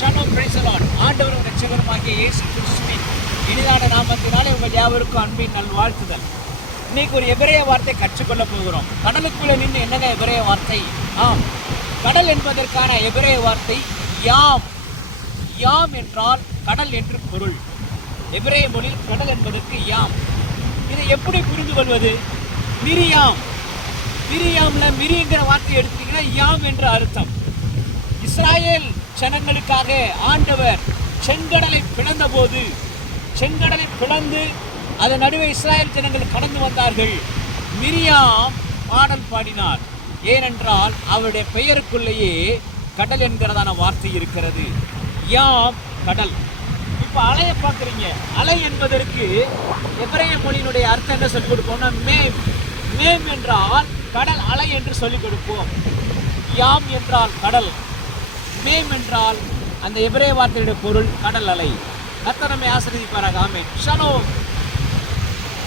Shalom praise the Lord. ஆண்டவரும் இரட்சகருமாகிய இயேசு கிறிஸ்துவின் இனிதான நாமத்தினாலே உங்கள் யாவருக்கும் அன்பின் நல்வாழ்த்துதல். இன்னைக்கு ஒரு எபிரேய வார்த்தை கற்றுக்கொள்ள போகிறோம். கடலுக்குள்ளே நின்று என்னங்க எபிரேய வார்த்தை? கடல் என்பதற்கான எபிரேய வார்த்தை யாம். யாம் என்றால் கடல் என்று பொருள். எபிரேய மொழியில் கடல் என்பதற்கு யாம். இதை எப்படி புரிந்து கொள்வது? மிரியாம். மிரியாம்ல மிரிங்கிற வார்த்தை எடுத்தீங்கன்னா யாம் என்ற அர்த்தம். இஸ்ராயேல் ஜனங்களுக்காக ஆண்டவர் செங்கடலை பிளந்த போது, செங்கடலை பிளந்து அதன் நடுவே இஸ்ராயேல் ஜனங்கள் கடந்து வந்தார்கள். மிரியாம் பாடல் பாடினார். ஏனென்றால் அவருடைய பெயருக்குள்ளேயே கடல் என்கிறதான வார்த்தை இருக்கிறது. யாம் கடல். இப்போ அலையை பார்க்குறீங்க. அலை என்பதற்கு எபிரேய மொழியினுடைய அர்த்தம் என்ன சொல்லிக் கொடுப்போம்னா மேம். மேம் என்றால் கடல் அலை என்று சொல்லிக் கொடுப்போம். யாம் என்றால் கடல், மேம் என்றால் அந்த எபிரேய வார்த்தையுடைய பொருள் கடல் அலை. கர்த்தர் நம்மை ஆசீர்வதிப்பாராக. ஆமென். ஷலோம்.